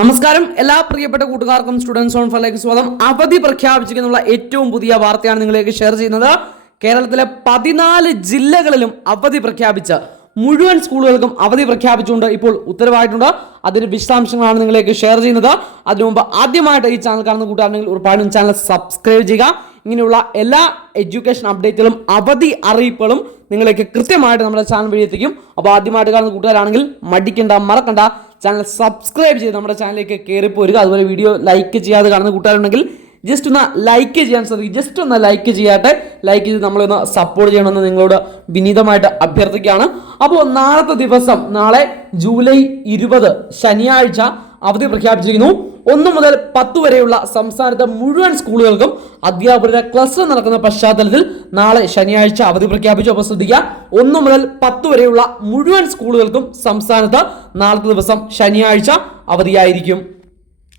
നമസ്കാരം എല്ലാ പ്രിയപ്പെട്ട കൂട്ടുകാർക്കും സ്റ്റുഡൻസ് ഓൺ ഫലയ്ക്ക് സ്വാഗതം. അവധി പ്രഖ്യാപിച്ചിരിക്കുന്ന ഏറ്റവും പുതിയ വാർത്തയാണ് നിങ്ങളിലേക്ക് ഷെയർ ചെയ്യുന്നത്. കേരളത്തിലെ 14 ജില്ലകളിലും അവധി പ്രഖ്യാപിച്ച് മുഴുവൻ സ്കൂളുകൾക്കും അവധി പ്രഖ്യാപിച്ചുകൊണ്ട് ഇപ്പോൾ ഉത്തരവായിട്ടുണ്ട്. അതിന്റെ വിശദാംശങ്ങളാണ് നിങ്ങളിലേക്ക് ഷെയർ ചെയ്യുന്നത്. അതിനു മുമ്പ് ആദ്യമായിട്ട് ഈ ചാനൽ കാണുന്ന കൂട്ടുകാരുണ്ടെങ്കിൽ ഉറപ്പായിട്ടും ചാനൽ സബ്സ്ക്രൈബ് ചെയ്യുക. ഇങ്ങനെയുള്ള എല്ലാ എഡ്യൂക്കേഷൻ അപ്ഡേറ്റുകളും അവധി അറിയിപ്പുകളും നിങ്ങളിലേക്ക് കൃത്യമായിട്ട് നമ്മുടെ ചാനൽ വഴി എത്തിക്കും. അപ്പോൾ ആദ്യമായിട്ട് കാണുന്ന കൂട്ടുകാരാണെങ്കിൽ മടിക്കണ്ട, മറക്കണ്ട, ചാനൽ സബ്സ്ക്രൈബ് ചെയ്ത് നമ്മുടെ ചാനലിലേക്ക് കയറിപ്പോരുക. അതുപോലെ വീഡിയോ ലൈക്ക് ചെയ്യാതെ കാണുന്ന കൂട്ടുകാരുണ്ടെങ്കിൽ ജസ്റ്റ് ഒന്ന് ലൈക്ക് ചെയ്യാൻ ശ്രദ്ധിക്കും. ജസ്റ്റ് ഒന്ന് ലൈക്ക് ചെയ്യാട്ടെ. ലൈക്ക് ചെയ്ത് നമ്മളൊന്ന് സപ്പോർട്ട് ചെയ്യണമെന്ന് നിങ്ങളോട് വിനീതമായിട്ട് അഭ്യർത്ഥിക്കുകയാണ്. അപ്പോൾ നാളത്തെ ദിവസം, നാളെ ജൂലൈ 20 ശനിയാഴ്ച അവധി പ്രഖ്യാപിച്ചിരിക്കുന്നു. 1 മുതൽ 10 വരെയുള്ള സംസ്ഥാനത്തെ മുഴുവൻ സ്കൂളുകൾക്കും അധ്യാപകരുടെ ക്ലസ്റ്റർ നടക്കുന്ന പശ്ചാത്തലത്തിൽ നാളെ ശനിയാഴ്ച അവധി പ്രഖ്യാപിച്ചു. അപ്പോൾ ശ്രദ്ധിക്കുക, 1 മുതൽ 10 വരെയുള്ള മുഴുവൻ സ്കൂളുകൾക്കും സംസ്ഥാനത്ത് നാളത്തെ ദിവസം ശനിയാഴ്ച അവധിയായിരിക്കും.